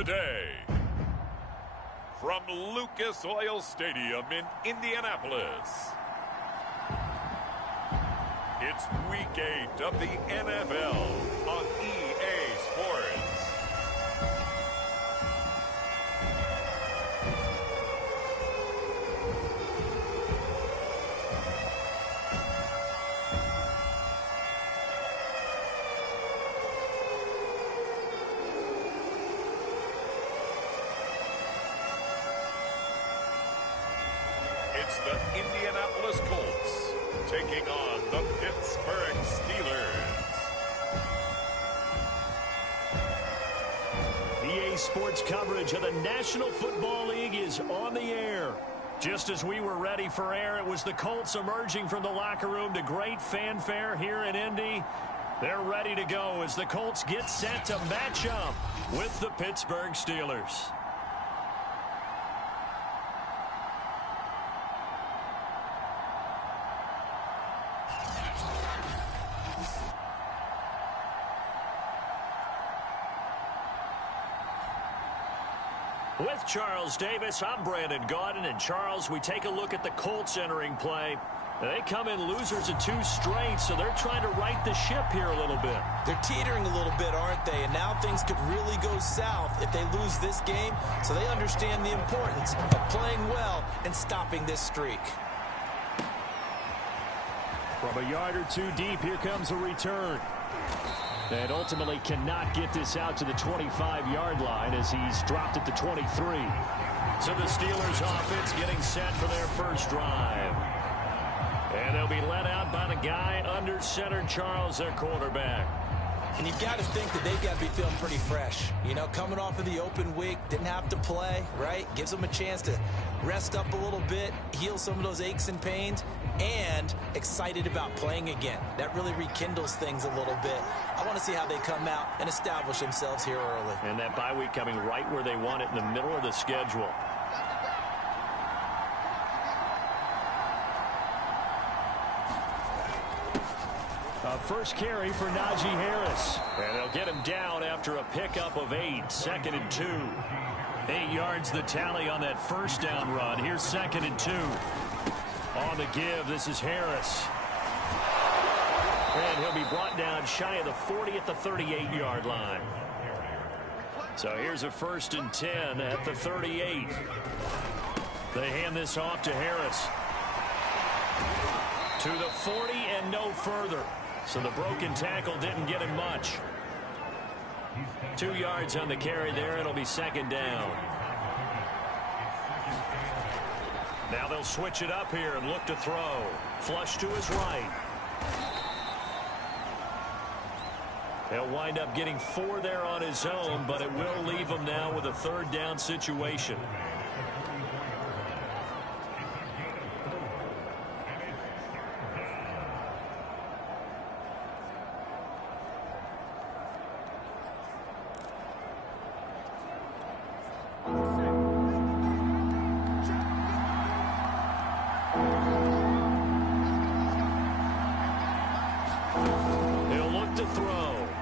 Today, from Lucas Oil Stadium in Indianapolis, it's Week 8 of the NFL on EA Sports. It's the Indianapolis Colts taking on the Pittsburgh Steelers. EA Sports coverage of the National Football League is on the air. Just as we were ready for air, it was the Colts emerging from the locker room to great fanfare here in Indy. They're ready to go as the Colts get set to match up with the Pittsburgh Steelers. With Charles Davis, I'm Brandon Gaudin. And Charles, we take a look at the Colts entering play. They come in losers of 2 straight, so they're trying to right the ship here a little bit. They're teetering a little bit, aren't they? And now things could really go south if they lose this game, so they understand the importance of playing well and stopping this streak. From a yard or 2 deep, here comes a return. And ultimately cannot get this out to the 25-yard line as he's dropped at the 23. So the Steelers offense getting set for their first drive. And they'll be let out by the guy under center, Charles, their quarterback. And you've got to think that they've got to be feeling pretty fresh. You know, coming off of the open week, didn't have to play, right? Gives them a chance to rest up a little bit, heal some of those aches and pains, and excited about playing again. That really rekindles things a little bit. I want to see how they come out and establish themselves here early. And that bye week coming right where they want it in the middle of the schedule. First carry for Najee Harris. And they'll get him down after a pickup of 8. 2nd and 2. 8 yards the tally on that first down run. Here's 2nd and 2. On the give, this is Harris. And he'll be brought down shy of the 40 at the 38-yard line. So here's a 1st and 10 at the 38. They hand this off to Harris. To the 40 and no further. So the broken tackle didn't get him much. 2 yards on the carry there. It'll be 2nd down. Now they'll switch it up here and look to throw. Flush to his right. He'll wind up getting 4 there on his own, but it will leave him now with a 3rd down situation.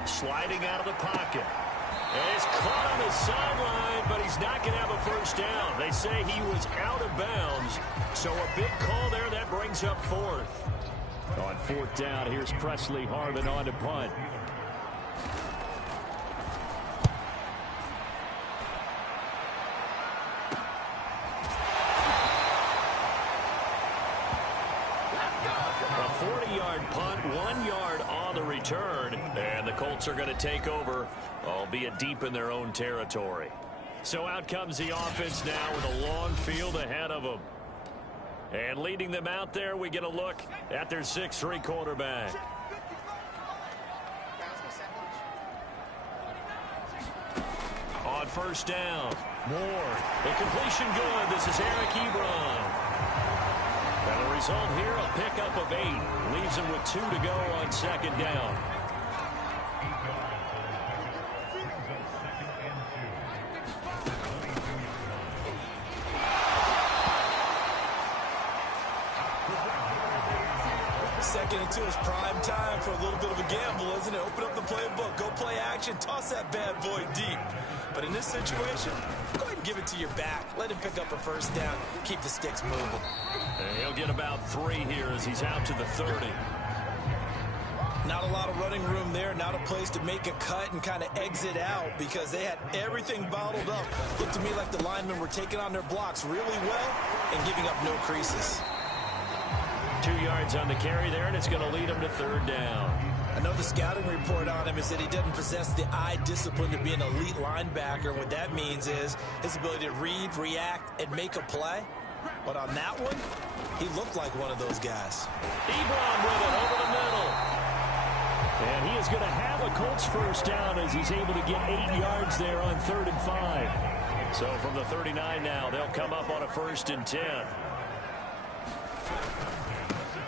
Sliding out of the pocket. And he's caught on the sideline, but he's not going to have a first down. They say he was out of bounds, so a big call there that brings up 4th. On 4th down, here's Presley Harvin on to punt. A 40-yard punt, 1 yard on the return, and the Colts are going to take over, albeit deep in their own territory. So out comes the offense now with a long field ahead of them. And leading them out there, we get a look at their 6'3" quarterback. On 1st down, Moore. The completion good. This is Eric Ebron. And the result here, a pickup of 8. Leaves him with 2 to go on 2nd down. Second and 2 is prime time for a little bit of a gamble, isn't it? Open up the playbook, go play action, toss that bad boy deep. But in this situation, go ahead and give it to your back. Let him pick up a first down. Keep the sticks moving. And he'll get about 3 here as he's out to the 30. Not a lot of running room there. Not a place to make a cut and kind of exit out because they had everything bottled up. Looked to me like the linemen were taking on their blocks really well and giving up no creases. 2 yards on the carry there, and it's going to lead him to 3rd down. I know the scouting report on him is that he doesn't possess the eye discipline to be an elite linebacker. What that means is his ability to read, react, and make a play. But on that one, he looked like one of those guys. Ebron with it over the middle. And he is going to have a Colts first down as he's able to get 8 yards there on 3rd and 5. So from the 39 now, they'll come up on a 1st and 10.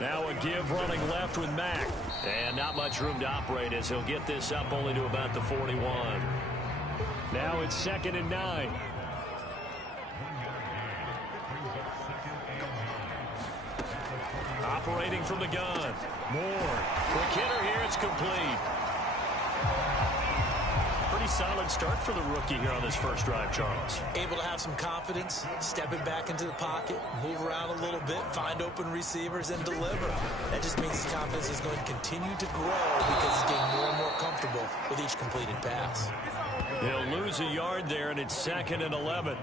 Now a give running left with Mack. And not much room to operate as he'll get this up only to about the 41. Now it's 2nd and 9. Operating from the gun. Moore. Quick hitter here. It's complete. Pretty solid start for the rookie here on this first drive, Charles. Able to have some confidence, stepping back into the pocket, move around a little bit, find open receivers, and deliver. That just means his confidence is going to continue to grow because he's getting more and more comfortable with each completed pass. He'll lose a yard there, and it's 2nd and 11.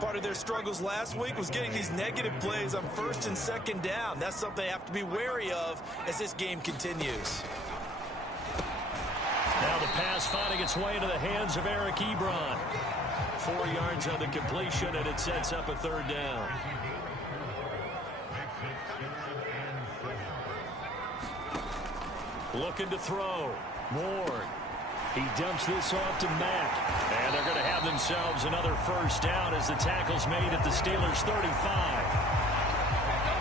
Part of their struggles last week was getting these negative plays on 1st and 2nd down. That's something they have to be wary of as this game continues. Now the pass finding its way into the hands of Eric Ebron. 4 yards on the completion, and it sets up a 3rd down. Looking to throw. Moore. He dumps this off to Mack. And they're going to have themselves another first down as the tackle's made at the Steelers' 35.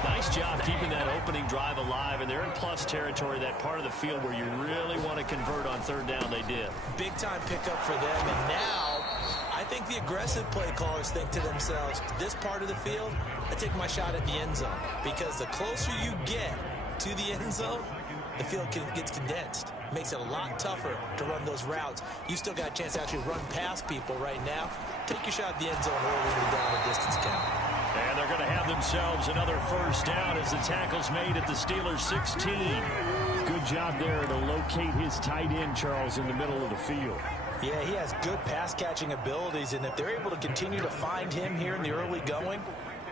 Nice job keeping that opening drive alive, and they're in plus territory, that part of the field where you really want to convert on 3rd down. They did. Big-time pickup for them, and now I think the aggressive play callers think to themselves, this part of the field, I take my shot at the end zone, because the closer you get to the end zone, the field gets condensed. Makes it a lot tougher to run those routes. You still got a chance to actually run past people right now. Take your shot at the end zone early in the down and distance count. And they're going to have themselves another first down as the tackle's made at the Steelers' 16. Good job there to locate his tight end, Charles, in the middle of the field. Yeah, he has good pass-catching abilities, and if they're able to continue to find him here in the early going,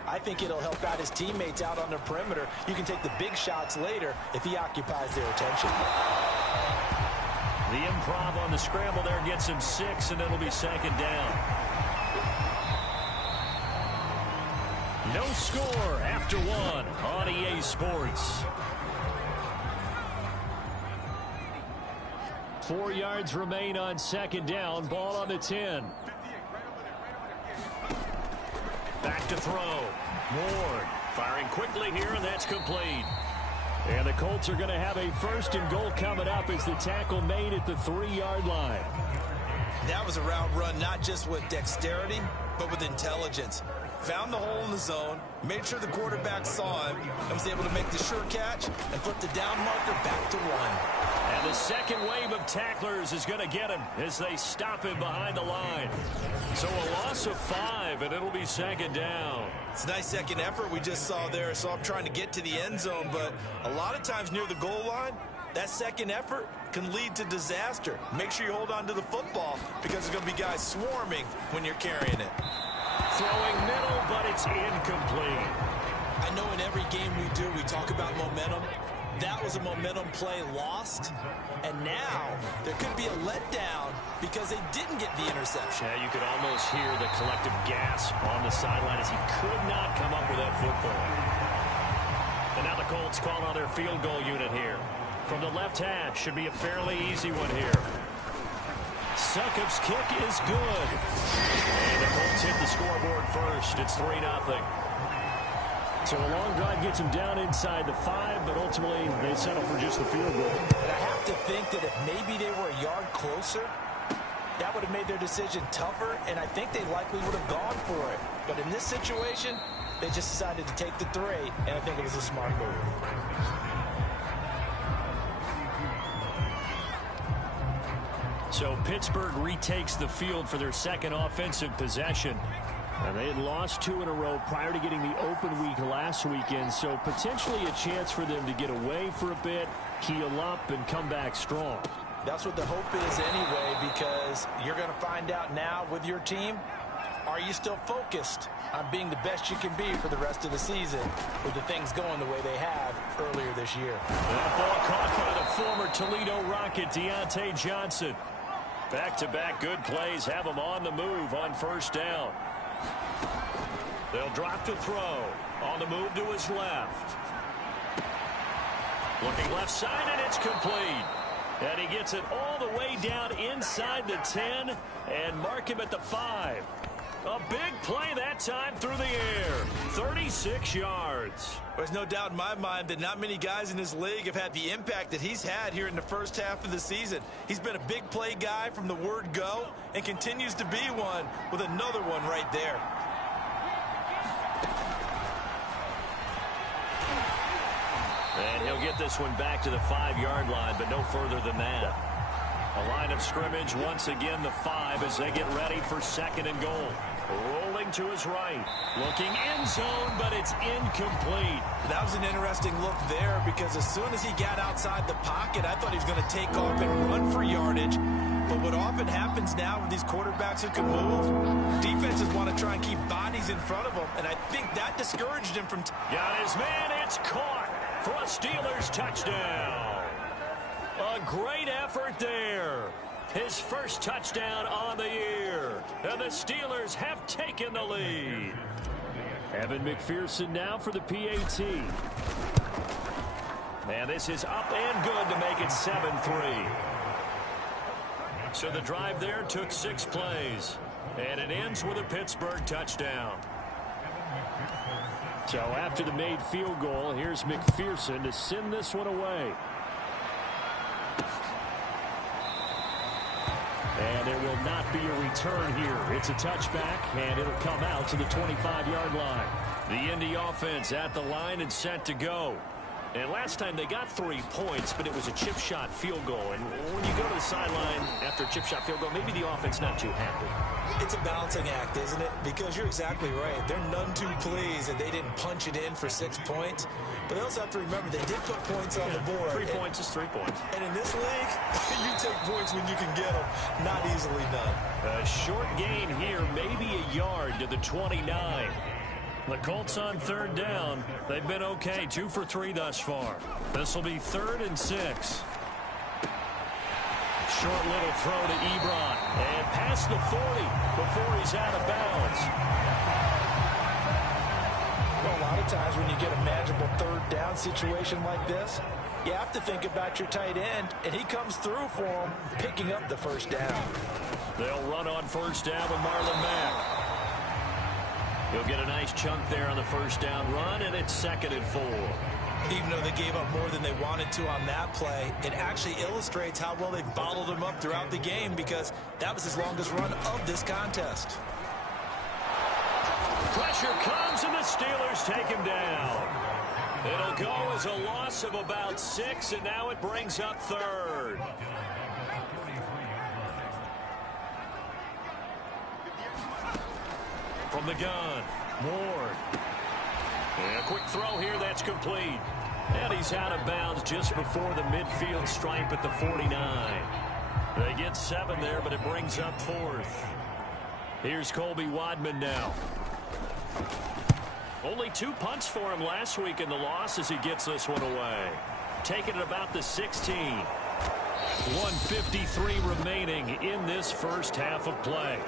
I think it'll help out his teammates out on the perimeter. You can take the big shots later if he occupies their attention. The improv on the scramble there gets him 6, and it'll be 2nd down. No score after 1 on EA Sports. 4 yards remain on 2nd down. Ball on the 10. Back to throw. Ward firing quickly here, and that's complete. And the Colts are going to have a 1st and goal coming up as the tackle made at the 3-yard line. That was a route run not just with dexterity, but with intelligence. Found the hole in the zone, made sure the quarterback saw him, and was able to make the sure catch and flip the down marker back to 1. And the second wave of tacklers is going to get him as they stop him behind the line. So a loss of 5, and it'll be 2nd down. It's a nice second effort we just saw there, so I'm trying to get to the end zone, but a lot of times near the goal line, that second effort can lead to disaster. Make sure you hold on to the football because there's going to be guys swarming when you're carrying it. Throwing middle, but it's incomplete. I know in every game we do, we talk about momentum. That was a momentum play lost, and now there could be a letdown because they didn't get the interception. Yeah, you could almost hear the collective gasp on the sideline as he could not come up with that football. And now the Colts call on their field goal unit here. From the left hash, should be a fairly easy one here. Sukup's kick is good. And the Colts hit the scoreboard first. It's 3-0. So a long drive gets them down inside the 5, but ultimately they settle for just the field goal. And I have to think that if maybe they were a yard closer, that would have made their decision tougher, and I think they likely would have gone for it. But in this situation, they just decided to take the 3, and I think it was a smart move. So Pittsburgh retakes the field for their second offensive possession. And they had lost 2 in a row prior to getting the open week last weekend, so potentially a chance for them to get away for a bit, heal up, and come back strong. That's what the hope is anyway, because you're going to find out now with your team, are you still focused on being the best you can be for the rest of the season with the things going the way they have earlier this year? That ball caught by the former Toledo Rocket, Deontay Johnson. Back-to-back good plays have him on the move on first down. They'll drop to throw. On the move to his left. Looking left side, and it's complete. And he gets it all the way down inside the 10 and mark him at the 5. A big play that time through the air. 36 yards. There's no doubt in my mind that not many guys in this league have had the impact that he's had here in the first half of the season. He's been a big play guy from the word go and continues to be one with another one right there. And he'll get this one back to the 5-yard line, but no further than that. A line of scrimmage, once again the 5 as they get ready for 2nd and goal. Rolling to his right. Looking end zone, but it's incomplete. That was an interesting look there because as soon as he got outside the pocket, I thought he was going to take off and run for yardage. But what often happens now with these quarterbacks who can move, defenses want to try and keep bodies in front of them, and I think that discouraged him from... Got his man, it's caught for a Steelers touchdown. A great effort there. His first touchdown on the year. And the Steelers have taken the lead. Evan McPherson now for the PAT. And this is up and good to make it 7-3. So the drive there took 6 plays. And it ends with a Pittsburgh touchdown. So after the made field goal, here's McPherson to send this one away. And there will not be a return here. It's a touchback, and it'll come out to the 25-yard line. The Indy offense at the line and set to go. And last time they got 3 points, but it was a chip shot field goal. And when you go to the sideline after a chip shot field goal, maybe the offense not too happy. It's a balancing act, isn't it? Because you're exactly right. They're none too pleased that they didn't punch it in for 6 points. But they also have to remember they did put points on the board. 3 points is 3 points. And in this league, you take points when you can get them. Not easily done. A short gain here, maybe a yard to the 29. The Colts on 3rd down. They've been okay, 2 for 3 thus far. This will be 3rd and 6. Short little throw to Ebron. And past the 40 before he's out of bounds. Well, a lot of times when you get a manageable 3rd down situation like this, you have to think about your tight end, and he comes through for him, picking up the 1st down. They'll run on 1st down with Marlon Mack. He'll get a nice chunk there on the 1st down run, and it's 2nd and 4. Even though they gave up more than they wanted to on that play, it actually illustrates how well they've bottled him up throughout the game because that was his longest run of this contest. Pressure comes, and the Steelers take him down. It'll go as a loss of about 6, and now it brings up 3rd. From the gun, Ward. And a quick throw here, that's complete. And he's out of bounds just before the midfield stripe at the 49. They get 7 there, but it brings up 4th. Here's Colby Wadman now. Only 2 punts for him last week in the loss as he gets this one away. Taking it about the 16. 1:53 remaining in this first half of play.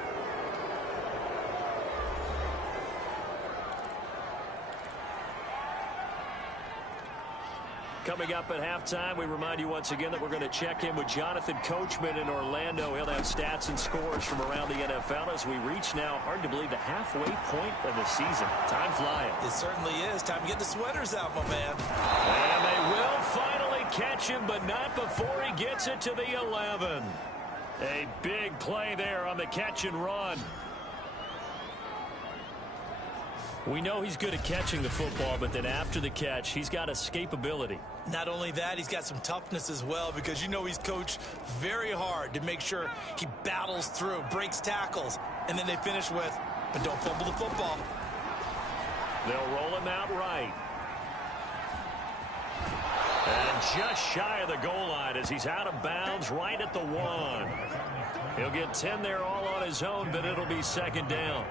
Coming up at halftime, we remind you once again that we're going to check in with Jonathan Coachman in Orlando. He'll have stats and scores from around the NFL as we reach now, hard to believe, the halfway point of the season. Time flying. It certainly is. Time to get the sweaters out, my man. And they will finally catch him, but not before he gets it to the 11. A big play there on the catch and run. We know he's good at catching the football, but then after the catch, he's got escapability. Not only that, he's got some toughness as well, because you know he's coached very hard to make sure he battles through, breaks tackles, and then they finish with, but don't fumble the football. They'll roll him out right. And just shy of the goal line as he's out of bounds right at the 1. He'll get 10 there all on his own, but it'll be second down.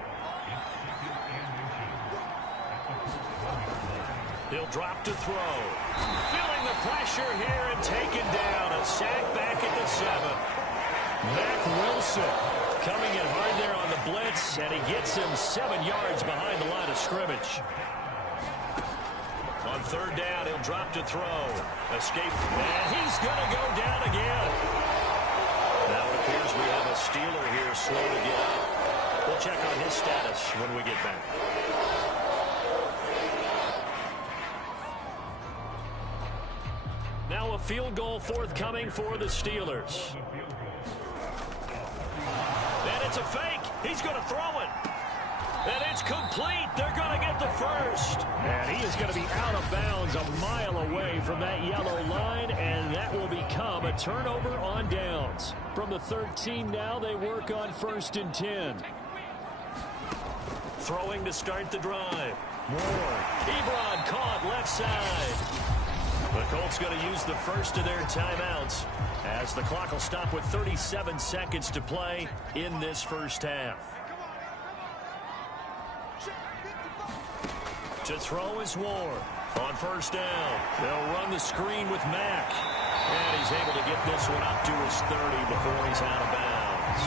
He'll drop to throw. Feeling the pressure here and taken down. A sack back at the 7. Mack Wilson coming in hard there on the blitz, and he gets him 7 yards behind the line of scrimmage. On third down, he'll drop to throw. Escape, and he's going to go down again. Now it appears we have a Steeler here slow to get up. We'll check on his status when we get back. Now a field goal forthcoming for the Steelers. And it's a fake. He's going to throw it. And it's complete. They're going to get the first. And he is going to be out of bounds a mile away from that yellow line, and that will become a turnover on downs. From the 13 now, they work on 1st and 10. Throwing to start the drive. Moore. Ebron caught left side. The Colts going to use the first of their timeouts as the clock will stop with 37 seconds to play in this first half. To throw is Ward. On first down, they'll run the screen with Mack. And he's able to get this one up to his 30 before he's out of bounds.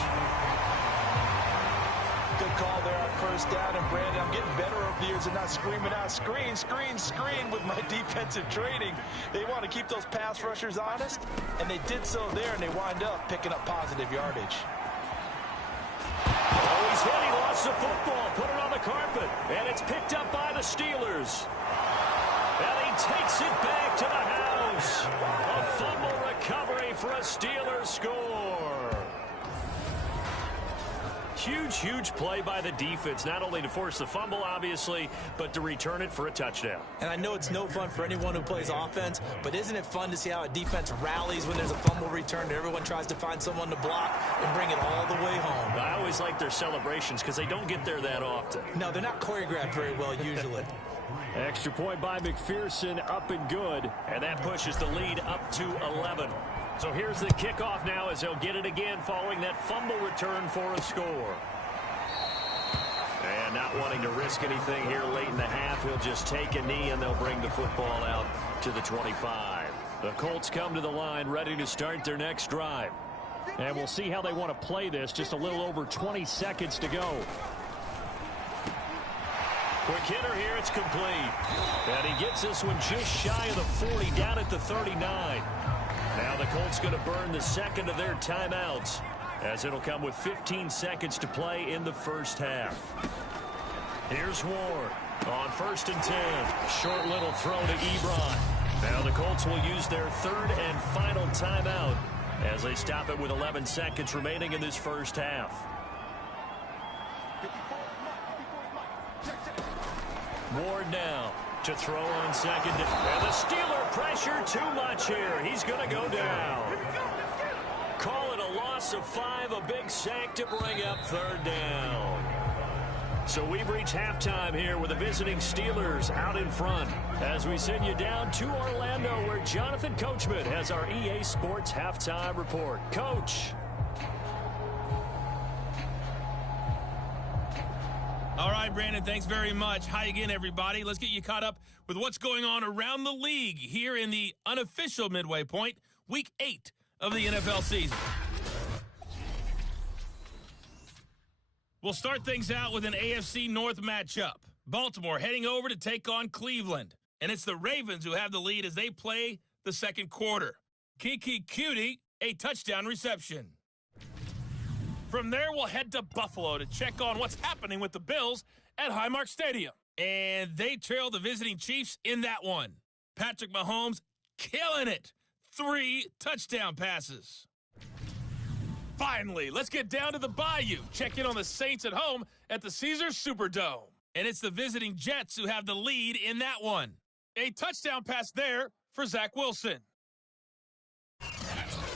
Good call there on first down. And, Brandon, I'm getting better over the years and not screaming out, screen, screen, screen with my defensive training. They want to keep those pass rushers honest, and they did so there, and they wind up picking up positive yardage. Oh, he's hit. He lost the football. Put it on the carpet. And it's picked up by the Steelers. And he takes it back to the house. A fumble recovery for a Steelers score. Huge, huge play by the defense, not only to force the fumble, obviously, but to return it for a touchdown. And I know it's no fun for anyone who plays offense, but isn't it fun to see how a defense rallies when there's a fumble return and everyone tries to find someone to block and bring it all the way home? I always like their celebrations because they don't get there that often. No, they're not choreographed very well usually. Extra point by McPherson, up and good. And that pushes the lead up to 11. So here's the kickoff now as they'll get it again following that fumble return for a score. And not wanting to risk anything here late in the half, he'll just take a knee and they'll bring the football out to the 25. The Colts come to the line ready to start their next drive. And we'll see how they want to play this. Just a little over 20 seconds to go. Quick hitter here, it's complete. And he gets this one just shy of the 40, down at the 39. Now the Colts going to burn the second of their timeouts as it'll come with 15 seconds to play in the first half. Here's Ward on 1st and 10. Short little throw to Ebron. Now the Colts will use their third and final timeout as they stop it with 11 seconds remaining in this first half. Ward now to throw on second. And the Steeler pressure too much here. He's going to go down. Call it a loss of 5, a big sack to bring up third down. So we've reached halftime here with the visiting Steelers out in front as we send you down to Orlando where Jonathan Coachman has our EA Sports halftime report. Coach. All right, Brandon, thanks very much. Hi again, everybody. Let's get you caught up with what's going on around the league here in the unofficial midway point, Week 8 of the NFL season. We'll start things out with an AFC North matchup. Baltimore heading over to take on Cleveland. And it's the Ravens who have the lead as they play the second quarter. Kiki Cutie, a touchdown reception. From there, we'll head to Buffalo to check on what's happening with the Bills at Highmark Stadium. And they trail the visiting Chiefs in that one. Patrick Mahomes killing it. 3 touchdown passes. Finally, let's get down to the Bayou. Check in on the Saints at home at the Caesars Superdome. And it's the visiting Jets who have the lead in that one. A touchdown pass there for Zach Wilson.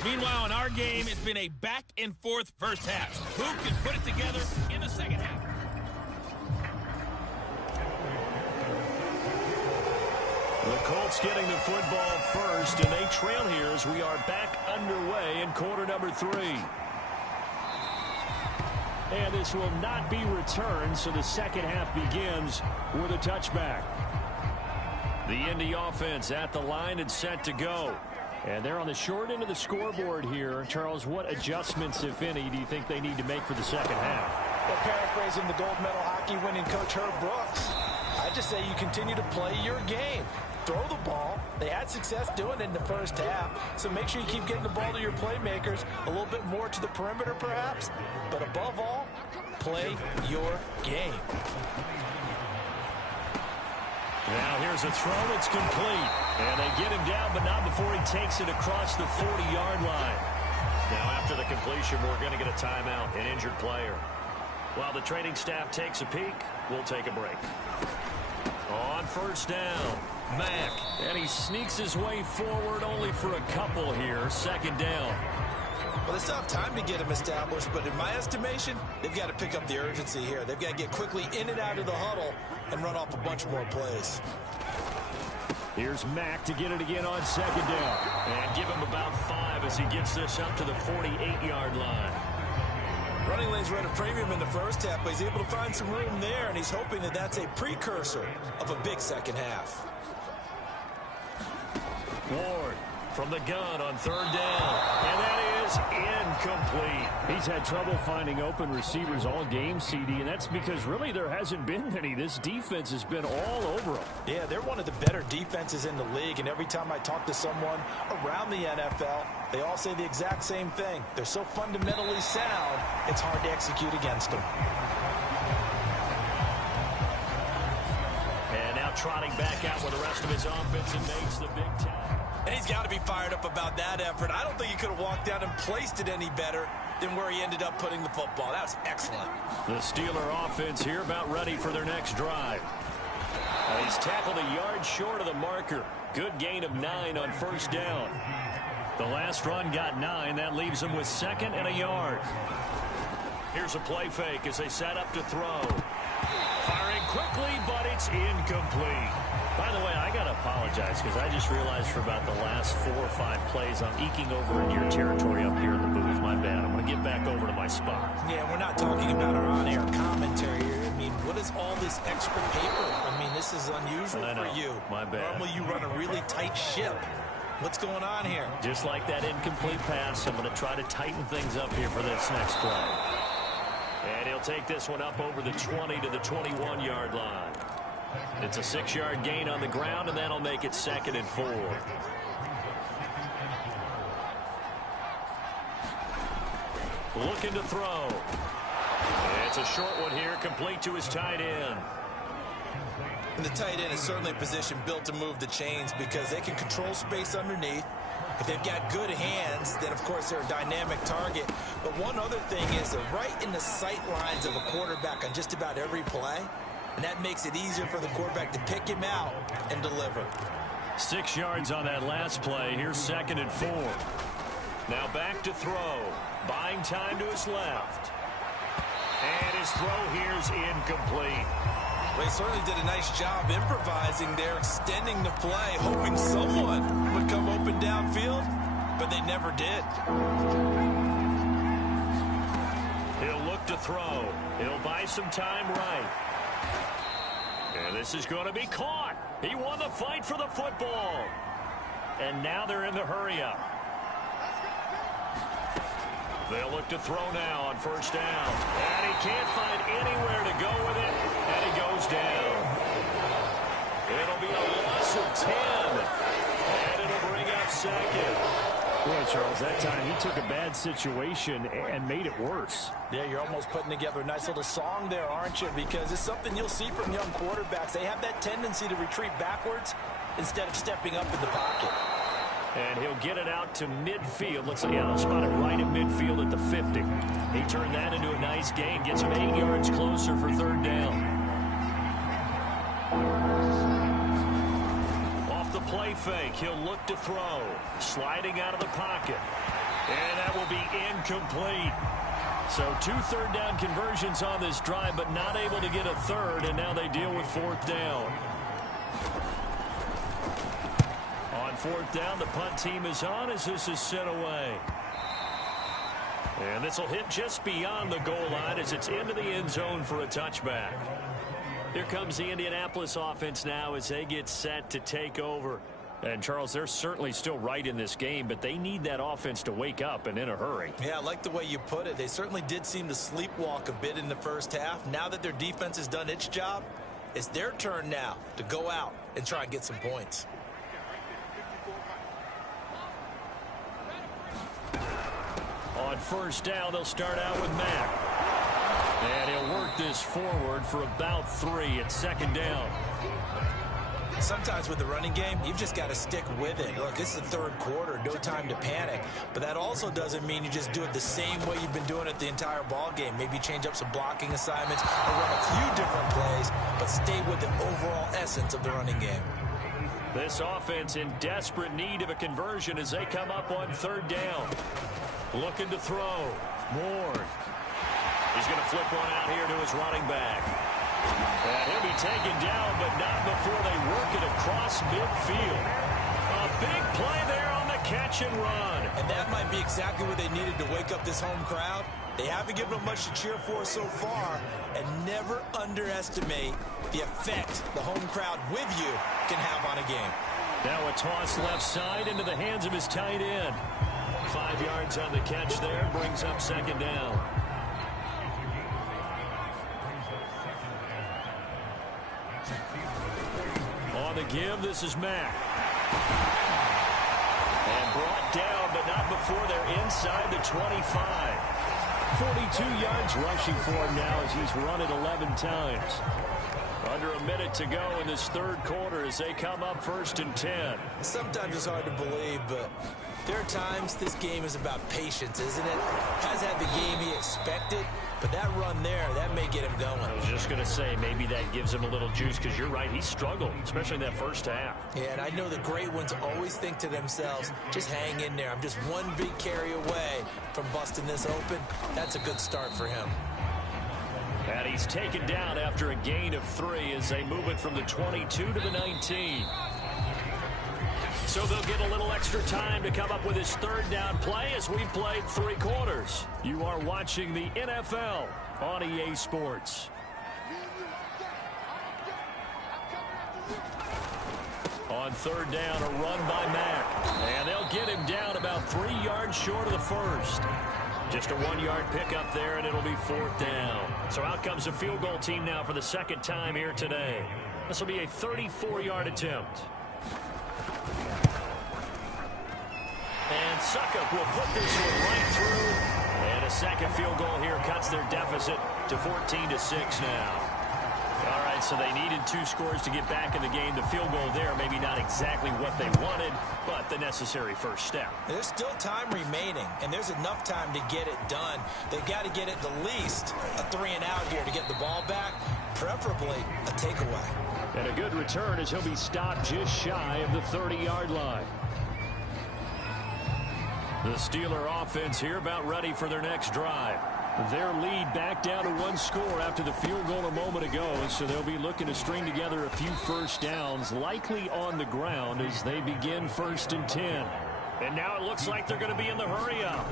Meanwhile, in our game, it's been a back-and-forth first half. Who can put it together in the second half? The Colts getting the football first, and they trail here as we are back underway in quarter number 3. And this will not be returned, so the second half begins with a touchback. The Indy offense at the line and set to go. And they're on the short end of the scoreboard here. Charles, what adjustments, if any, do you think they need to make for the second half? Well, paraphrasing the gold medal hockey winning coach Herb Brooks, I just say you continue to play your game. Throw the ball. They had success doing it in the first half, so make sure you keep getting the ball to your playmakers, a little bit more to the perimeter perhaps, but above all, play your game. Now here's a throw. It's complete. And they get him down, but not before he takes it across the 40-yard line. Now after the completion, we're going to get a timeout, an injured player. While the training staff takes a peek, we'll take a break. On first down, Mack. And he sneaks his way forward only for a couple here. Second down. Well, they still have time to get him established, but in my estimation, they've got to pick up the urgency here. They've got to get quickly in and out of the huddle and run off a bunch more plays. Here's Mack to get it again on second down. And give him about 5 as he gets this up to the 48-yard line. Running lanes were at a premium in the first half, but he's able to find some room there, and he's hoping that that's a precursor of a big second half. Ward from the gun on third down. And that is incomplete. He's had trouble finding open receivers all game, CD, and that's because really there hasn't been many. This defense has been all over them. Yeah, they're one of the better defenses in the league, and every time I talk to someone around the NFL, they all say the exact same thing. They're so fundamentally sound, it's hard to execute against them. And now trotting back out with the rest of his offensive mates, the big tackle. And he's got to be fired up about that effort. I don't think he could have walked down and placed it any better than where he ended up putting the football. That was excellent. The Steeler offense here about ready for their next drive. He's tackled a yard short of the marker. Good gain of 9 on first down. The last run got 9. That leaves him with second and a yard. Here's a play fake as they set up to throw. Firing quickly, but it's incomplete. By the way, I got to apologize because I just realized for about the last 4 or 5 plays I'm eking over into your territory up here in the booth. My bad. I'm going to get back over to my spot. Yeah, we're not talking about our on-air commentary here. I mean, what is all this extra paper? I mean, this is unusual for you. My bad. Normally you run a really tight ship. What's going on here? Just like that incomplete pass, I'm going to try to tighten things up here for this next play. And he'll take this one up over the 20 to the 21-yard line. It's a 6-yard gain on the ground, and that'll make it second and 4. Looking to throw. It's a short one here, complete to his tight end. And the tight end is certainly a position built to move the chains because they can control space underneath. If they've got good hands, then, of course, they're a dynamic target. But one other thing is they're right in the sight lines of a quarterback on just about every play. And that makes it easier for the quarterback to pick him out and deliver. 6 yards on that last play. Here's second and 4. Now back to throw. Buying time to his left. And his throw here's incomplete. Well, he certainly did a nice job improvising there, extending the play, hoping someone would come open downfield, but they never did. He'll look to throw. He'll buy some time right. And this is going to be caught. He won the fight for the football. And now they're in the hurry-up. They'll look to throw now on first down. And he can't find anywhere to go with it. And he goes down. It'll be a loss of 10. And it'll bring up second. Boy, Charles, that time he took a bad situation and made it worse. Yeah, you're almost putting together a nice little song there, aren't you? Because it's something you'll see from young quarterbacks. They have that tendency to retreat backwards instead of stepping up in the pocket. And he'll get it out to midfield. Looks like he'll spot it right at midfield at the 50. He turned that into a nice gain. Gets him 8 yards closer for third down. play fake. He'll look to throw. Sliding out of the pocket. And that will be incomplete. So 2 third-down conversions on this drive, but not able to get a third, and now they deal with 4th down. On 4th down, the punt team is on as this is sent away. And this will hit just beyond the goal line as it's into the end zone for a touchback. Here comes the Indianapolis offense now as they get set to take over. And, Charles, they're certainly still right in this game, but they need that offense to wake up and in a hurry. Yeah, I like the way you put it. They certainly did seem to sleepwalk a bit in the first half. Now that their defense has done its job, it's their turn now to go out and try and get some points. On 1st down, they'll start out with Mack. And he'll work this forward for about 3 at 2nd down. Sometimes with the running game, you've just got to stick with it. Look, this is the 3rd quarter, no time to panic. But that also doesn't mean you just do it the same way you've been doing it the entire ball game. Maybe change up some blocking assignments or run a few different plays, but stay with the overall essence of the running game. This offense in desperate need of a conversion as they come up on 3rd down. Looking to throw. Ward. He's going to flip one out here to his running back. And he'll be taken down, but not before they work it across midfield. A big play there on the catch and run. And that might be exactly what they needed to wake up this home crowd. They haven't given them much to cheer for so far, and never underestimate the effect the home crowd with you can have on a game. Now a toss left side into the hands of his tight end. 5 yards on the catch there, brings up 2nd down. On the give, this is Mack. And brought down, but not before they're inside the 25. 42 yards rushing for him now as he's run it 11 times. Under a minute to go in this 3rd quarter as they come up 1st and 10. Sometimes it's hard to believe, but there are times this game is about patience, isn't it? Has had the game he expected, but that run there, that may get him going. I was just going to say, maybe that gives him a little juice because you're right, he struggled, especially in that first half. Yeah, and I know the great ones always think to themselves, just hang in there. I'm just one big carry away from busting this open. That's a good start for him. And he's taken down after a gain of 3 as they move it from the 22 to the 19. So they'll get a little extra time to come up with his 3rd down play as we've played 3 quarters. You are watching the NFL on EA Sports. On 3rd down, a run by Mack. And they'll get him down about 3 yards short of the first. Just a 1-yard pickup there, and it'll be 4th down. So out comes the field goal team now for the 2nd time here today. This will be a 34-yard attempt. And Suckup will put this one right through. And a 2nd field goal here cuts their deficit to 14-6 now. All right, so they needed 2 scores to get back in the game. The field goal there, maybe not exactly what they wanted, but the necessary first step. There's still time remaining, and there's enough time to get it done. They've got to get it the least a 3-and-out here to get the ball back, preferably a takeaway. And a good return as he'll be stopped just shy of the 30-yard line. The Steeler offense here about ready for their next drive. Their lead back down to 1 score after the field goal a moment ago, so they'll be looking to string together a few first downs, likely on the ground as they begin 1st and 10. And now it looks like they're going to be in the hurry-up.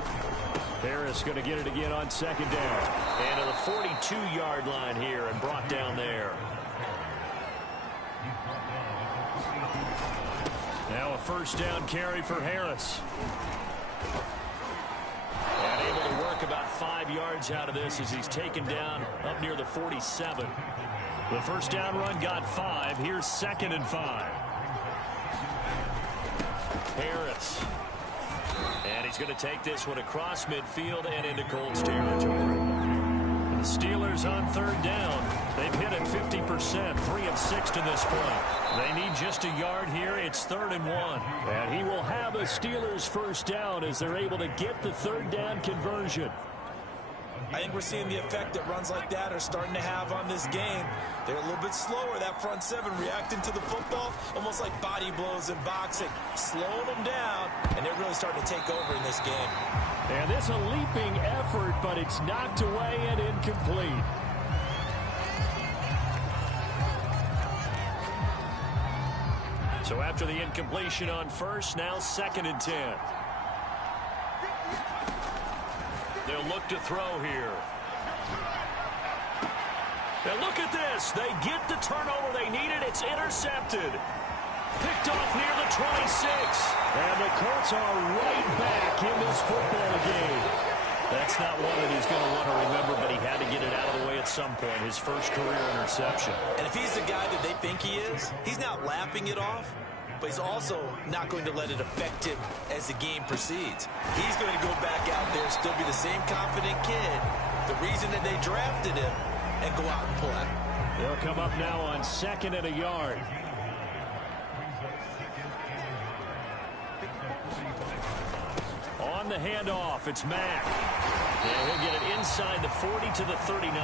Harris going to get it again on 2nd down. And to the 42-yard line here and brought down there. Now a 1st down carry for Harris. And able to work about 5 yards out of this as he's taken down up near the 47. The 1st down run got 5. Here's 2nd and 5. Harris. And he's going to take this one across midfield and into Colts territory. The Steelers on 3rd down. They've hit it 50%, 3 of 6 to this point. They need just a yard here. It's 3rd and 1. And he will have a Steelers 1st down as they're able to get the 3rd down conversion. I think we're seeing the effect that runs like that are starting to have on this game. They're a little bit slower, that front seven, reacting to the football, almost like body blows in boxing, slowing them down, and they're really starting to take over in this game. And this a leaping effort, but it's knocked away and incomplete. So after the incompletion on first, now 2nd and 10. They'll look to throw here. Now look at this. They get the turnover they needed. It's intercepted. Picked off near the 26. And the Colts are right back in this football game. That's not one that he's going to want to remember, but he had to get it out of the way at some point. His first career interception. And if he's the guy that they think he is, he's not laughing it off, but he's also not going to let it affect him as the game proceeds. He's going to go back out there, still be the same confident kid, the reason that they drafted him, and go out and play. They'll come up now on 2nd and a yard. On the handoff, it's Mack. And he'll get it inside the 40 to the 39.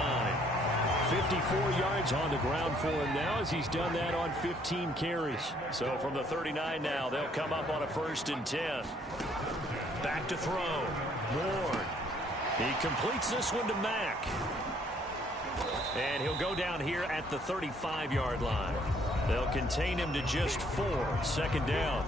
54 yards on the ground for him now as he's done that on 15 carries. So from the 39 now, they'll come up on a 1st and 10. Back to throw. Moore. He completes this one to Mack. And he'll go down here at the 35-yard line. They'll contain him to just 4. 2nd down.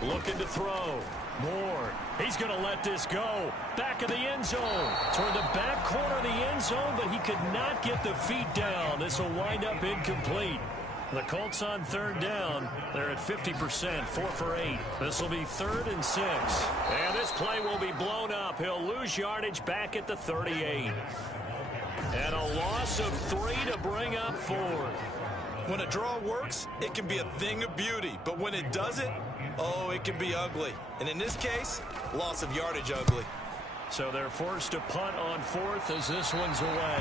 Looking to throw. Moore. He's going to let this go. Back of the end zone. Toward the back corner of the end zone, but he could not get the feet down. This will wind up incomplete. The Colts on 3rd down. They're at 50%, 4 for 8. This will be 3rd and 6. And this play will be blown up. He'll lose yardage back at the 38. And a loss of 3 to bring up 4. When a draw works, it can be a thing of beauty. But when it doesn't, oh, it can be ugly. And in this case, loss of yardage ugly. So they're forced to punt on 4th as this one's away.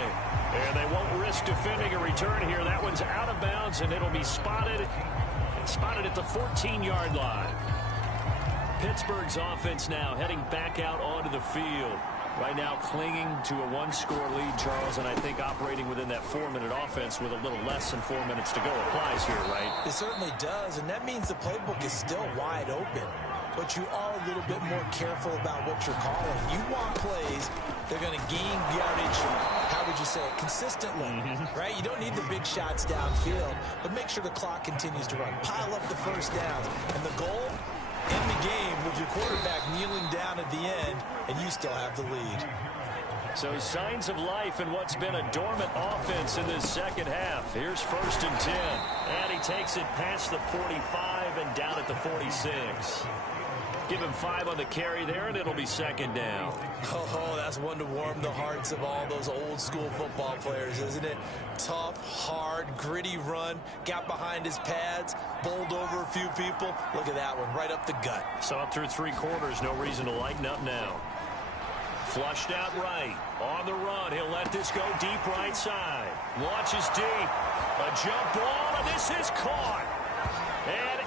And they won't risk defending a return here. That one's out of bounds, and it'll be spotted at the 14-yard line. Pittsburgh's offense now heading back out onto the field. Right now clinging to a 1-score lead, Charles, and I think operating within that 4-minute offense with a little less than 4 minutes to go applies here, right? It certainly does, and that means the playbook is still wide open. But you are a little bit more careful about what you're calling. You want plays they're going to gain yardage, how would you say it, consistently, right? You don't need the big shots downfield, but make sure the clock continues to run. Pile up the first downs. And the goal, end the game with your quarterback kneeling down at the end, and you still have the lead. So signs of life in what's been a dormant offense in this 2nd half. Here's 1st and 10. And he takes it past the 45 and down at the 46. Give him 5 on the carry there, and it'll be 2nd down. Oh, that's one to warm the hearts of all those old school football players, isn't it? Tough, hard, gritty run. Got behind his pads, bowled over a few people. Look at that one, right up the gut. Saw it through 3 quarters. No reason to lighten up now. Flushed out right. On the run. He'll let this go deep right side. Launches deep. A jump ball, and this is caught. And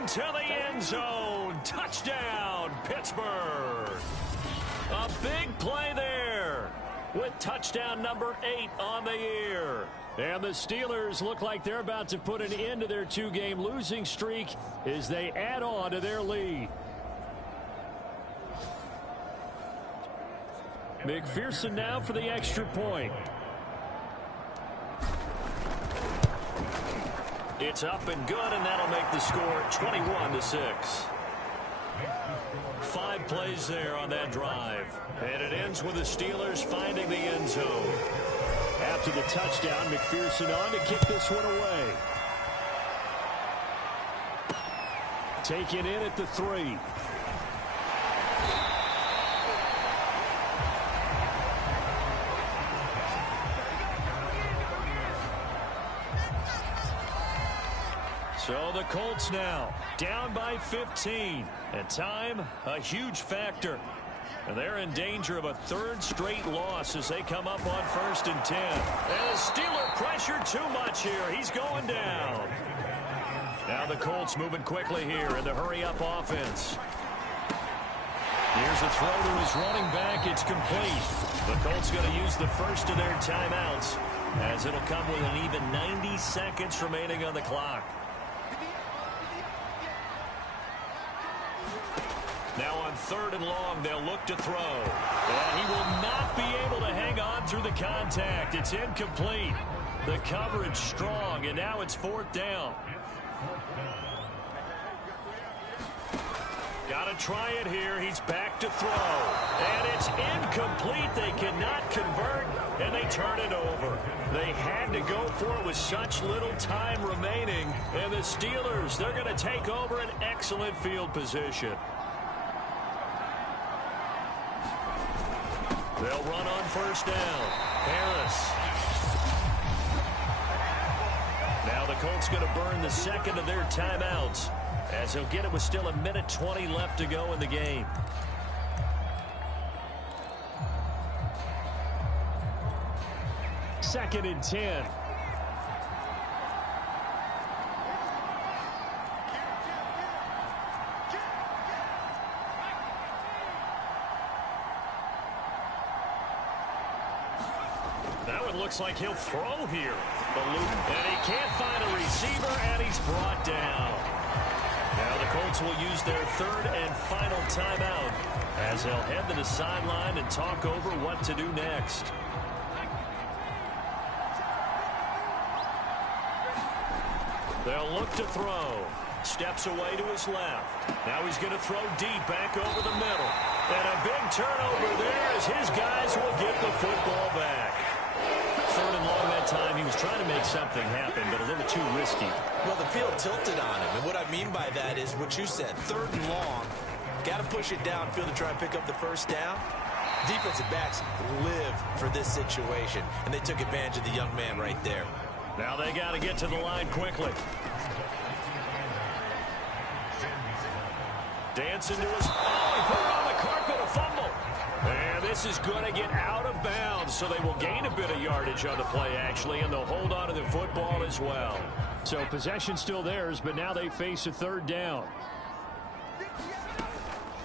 into the end zone. Touchdown, Pittsburgh. A big play there with touchdown number 8 on the year. And the Steelers look like they're about to put an end to their 2-game losing streak as they add on to their lead. McPherson now for the extra point. It's up and good, and that'll make the score 21-6. 5 plays there on that drive. And it ends with the Steelers finding the end zone. After the touchdown, McPherson on to kick this one away. Taken in at the 3. So the Colts now down by 15. And time, a huge factor. And they're in danger of a 3rd straight loss as they come up on 1st and 10. And the Steeler pressure too much here. He's going down. Now the Colts moving quickly here in the hurry-up offense. Here's a throw to his running back. It's complete. The Colts going to use the first of their timeouts as it'll come with an even 90 seconds remaining on the clock. Now on 3rd and long, they'll look to throw. And he will not be able to hang on through the contact. It's incomplete. The coverage strong, and now it's 4th down. Got to try it here. He's back to throw. And it's incomplete. They cannot convert, and they turn it over. They had to go for it with such little time remaining. And the Steelers, they're going to take over an excellent field position. They'll run on 1st down. Harris. Now the Colts going to burn the second of their timeouts, as he'll get it with still 1:20 left to go in the game. Second and 10. That one looks like he'll throw here. And he can't find a receiver, and he's brought down. Now the Colts will use their 3rd and final timeout as they'll head to the sideline and talk over what to do next. They'll look to throw. Steps away to his left. Now he's going to throw deep back over the middle. And a big turnover there as his guys will get the football back. 3rd and long that time. He was trying to make something happen, but a little too risky. Well, the field tilted on him, and what I mean by that is what you said. 3rd and long. Got to push it downfield to try and pick up the 1st down. Defensive backs live for this situation, and they took advantage of the young man right there. Now they got to get to the line quickly. Dancing to his... Oh, he put it on the carpet, a fumble. And this is going to get out of bounds, so they will gain a bit of yardage on the play, actually, and they'll hold on to the football as well. So possession still theirs, but now they face a 3rd down.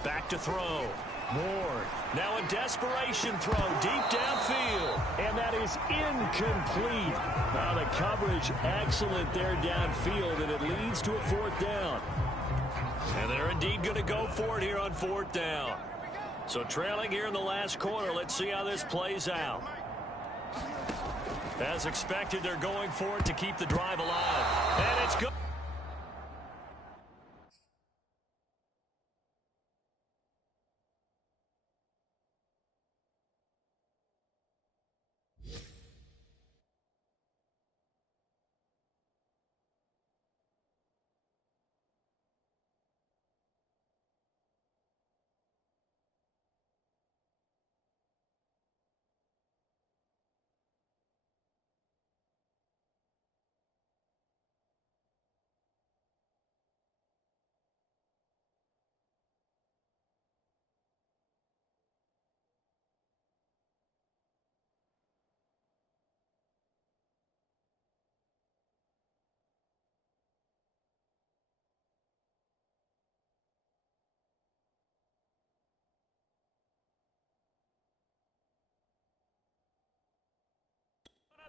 Back to throw. Moore. Now a desperation throw deep downfield. And that is incomplete. Now the coverage excellent there downfield, and it leads to a 4th down. And they're indeed going to go for it here on 4th down. So trailing here in the last quarter, let's see how this plays out. As expected, they're going for it to keep the drive alive. And it's good.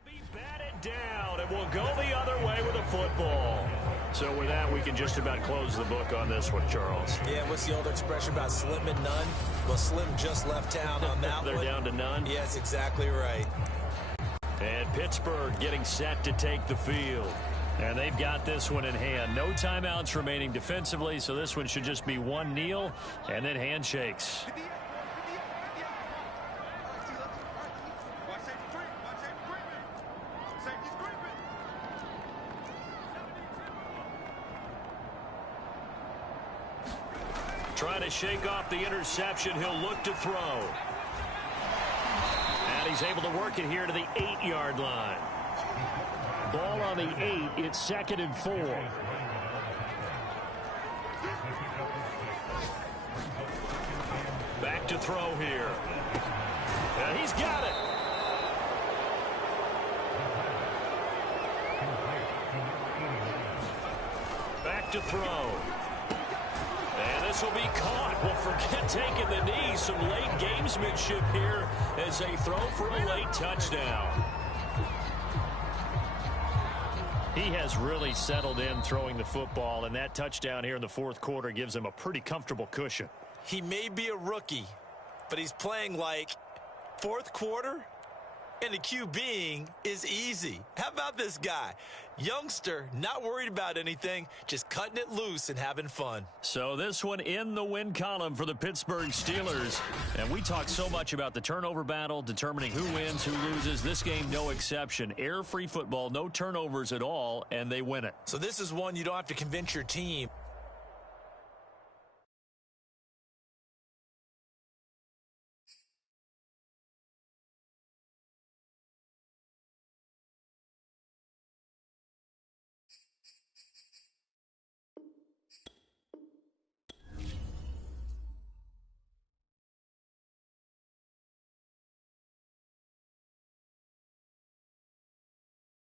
Be batted down, and we'll go the other way with a football. So with that, we can just about close the book on this one, Charles. Yeah, what's the old expression about slim and none? Well, Slim just left town on that They're one. down to none? Yes, exactly right. And Pittsburgh getting set to take the field. And they've got this one in hand. No timeouts remaining defensively, so this one should just be one kneel and then handshakes. Trying to shake off the interception. He'll look to throw. And he's able to work it here to the 8-yard line. Ball on the 8. It's 2nd and 4. Back to throw here. And he's got it. to throw. And this will be caught. Well, forget taking the knee. Some late gamesmanship here as they throw for a late touchdown. He has really settled in throwing the football, and that touchdown here in the fourth quarter gives him a pretty comfortable cushion. He may be a rookie, but he's playing like fourth quarter, and the QBing is easy. How about this guy? Youngster, not worried about anything, just cutting it loose and having fun. So this one in the win column for the Pittsburgh Steelers. And we talked so much about the turnover battle, determining who wins, who loses. This game, no exception. Air-free football, no turnovers at all, and they win it. So this is one you don't have to convince your team.